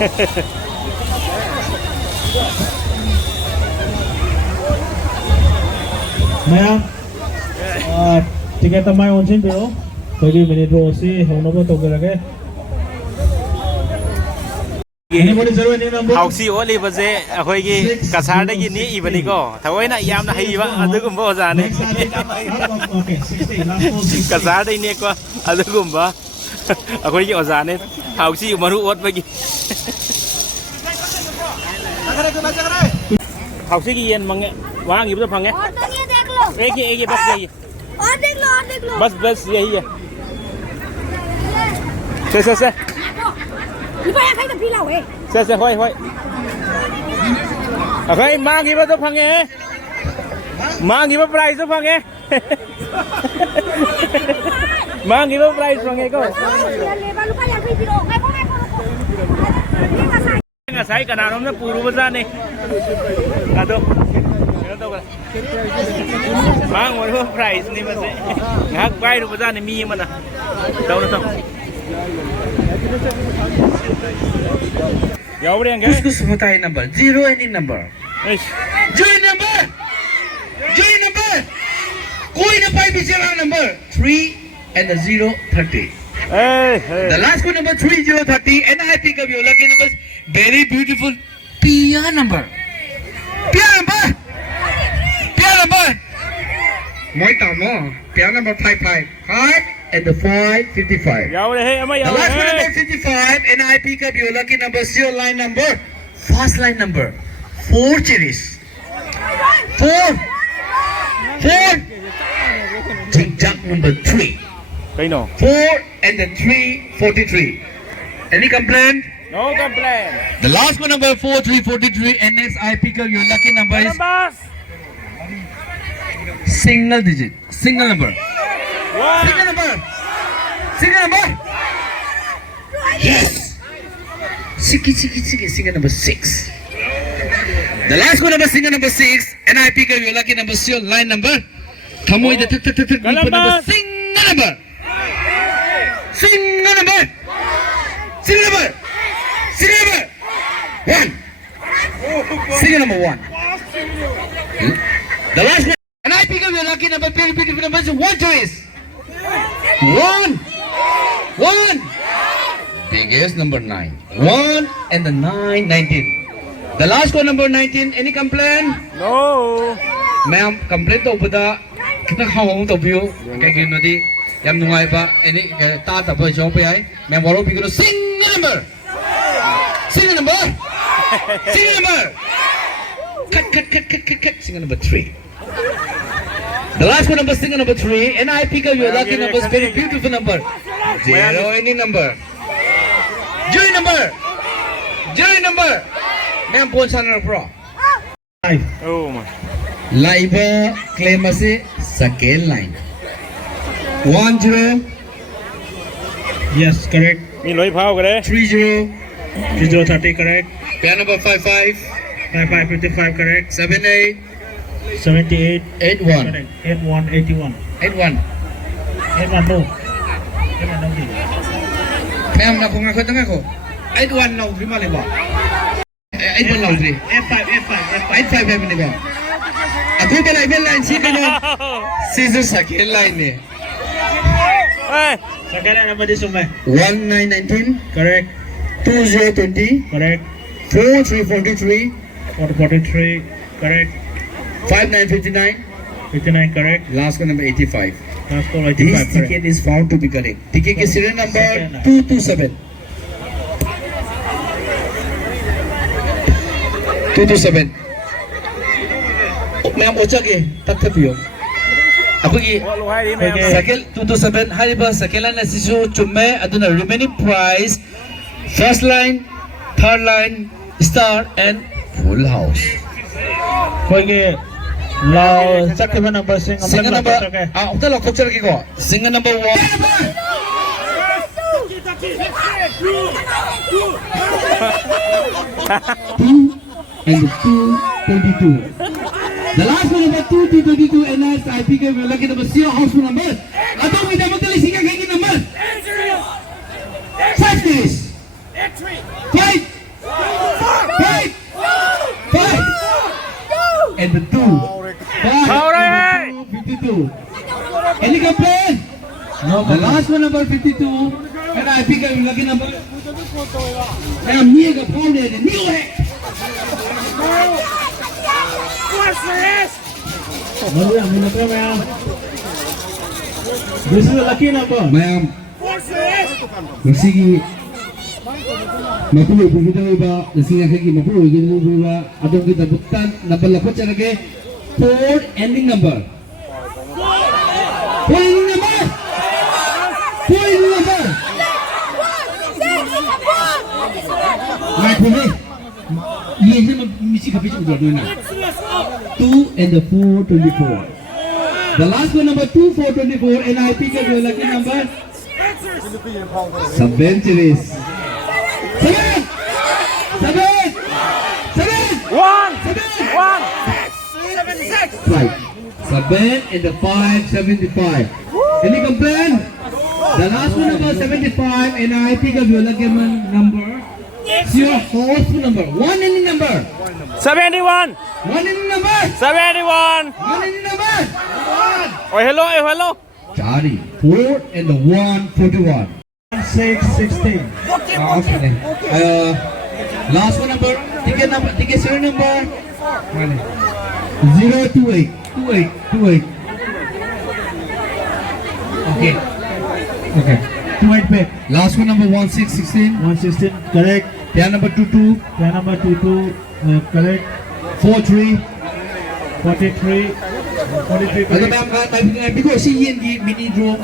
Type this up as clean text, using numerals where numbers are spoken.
Ma'am, to get my own bill, 30-minute Rosie, Honorable Togarage. Anybody zero any number? เฮาซีโอลีบะเซอคอยกีกะซาได้กินนี้อีบันนี้ก็ถ้าไว้น่ะยามน่ะให้วะอะดุกุมบ่ซานี่ Okay, 60. Last กะซาได้เนี่ยก็อะดุกุมบ่อะคอยกีอซานี่เฮาซีมารุอดไปกิเฮาซีกีเย็นมังเงวางอยู่บ่พังเง और तो ये देख लो एक ये बस ये और देख लो और देख लो बस यही है से你不要看着疲劳哎 से होय okay mang iba to phange mang iba price to phange mang iba price phange ko labour लुका yang pilo ngai ko nga sai kana nom na puro ba ni ato mang mo price ni ba se ngak bai ru ba ni mi man na đâu nó to Yo beri yang Kus mutai number, zero any number. Join number. Koi na 5 is your number. 3 and the 030. The last one number 3030 and I pick up your lucky numbers. Very beautiful. Pia number. Moi tamo. Pia number 55. And the 555. Yo beri hey ama yo. The last one number 55 and I pick up your lucky number, your line number, first line number, 4 cherries. 4. Jig number 3. Kay no. 4 and then 3, 43. Any complaint? No complaint. The last one number 4, 3, 43 and next I pick up your lucky number is single digit, single number. Single number. Yes. Single number 6. The last one number single number 6, and I pick up your lucky number, your line number. Come with the single number. Single number. 1. Single number 1. The last one, and I pick up your lucky number, very beautiful number, 1 choice. 1. Biggest number 9. 1 and the 9, 19. The last one number 19. Any complaint? No. Ma'am, complaint to bada kita hawang to view. Kaya gino di yam nungay ba? Any ta ta ba show pa ay? Ma'am walo bigro single number. Cut. Single number 3. The last one number, single number 3, and I pick up your lucky numbers, very beautiful number. 0 any number. Join number. Ma'am, phone channel pro. 5. Oh my. Live claim asi second line. 10. Yes, correct. Mi loi phao ka de. 30. 3030 correct. Pair number 55. 5555 correct. 78. 78 81. correct. 8181. 81. 81 no. 81 no. Ma'am, na kung ako tanga ko. 81 no, lima liba. 81 no, 3. F5. 85 ni ba? Ako ba live line sino no? Season second line ni. Hey. Second number this one. 1919. Correct. 2020. Correct. 4343. 443 correct. 5959. 59 correct. Last one number 85. Last call This 85 correct. ticket is found to be correct. Ticket is serial number Second. 227. 227. Ma'am, ocha ke tathapiyo. Ako ki Lo hai di me. Okay. second 227 hariba second line asisu chumme aduna remaining price first line, third line, star and full house. Koige lao second number Single number ukta lok thok ki ko. Single number 1. And 222. The last one number 222 and as I pick up lucky number 0 house number. Ato may dapat tali singa kay number. 5 days. 5 The last one number 52 and I pick up lucky number. And I'm near the phone there. New heck. ma'am. This is a lucky number. Ma'am. Masigi. Mapuro kita ba? Nasing akhir mapuro kita ba? Adong kita bukan number lapor cara ke? 4 ending number. 4 ending number. 4 ending number. Mai puni. Ini je mesti kapit udah dua na. 2 and the 424. The last one number 2 424 and I pick up your lucky number. 7 series. 7. 1 Right. 7 and the 575. Any complaint? The last one number 75 and I pick up your lucky number. It's your fourth number. 1 ending number. 71 1 ending number. 71 1 ending number. Oh hello hello Charlie. 4 and the 141. 616. Okay then. Last one number. Ticket serial number. 028. 28. Okay. 28 back. Last one number 1616. 116. Correct. Tier number 22. Tier number 22. Correct. 43. 43. 43 Ano correct. ma'am, may bigay si Ian mini draw